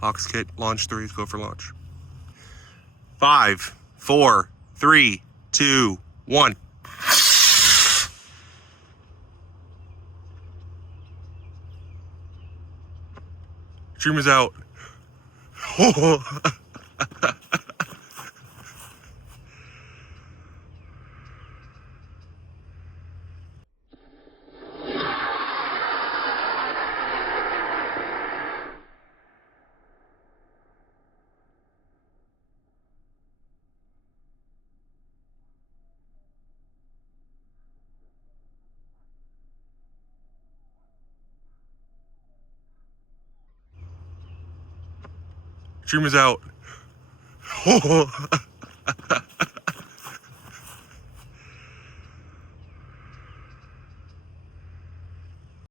Fox kit, launch 3, go for launch. 5, 4, 3, 2, 1. Streamer's out. Streamer's out.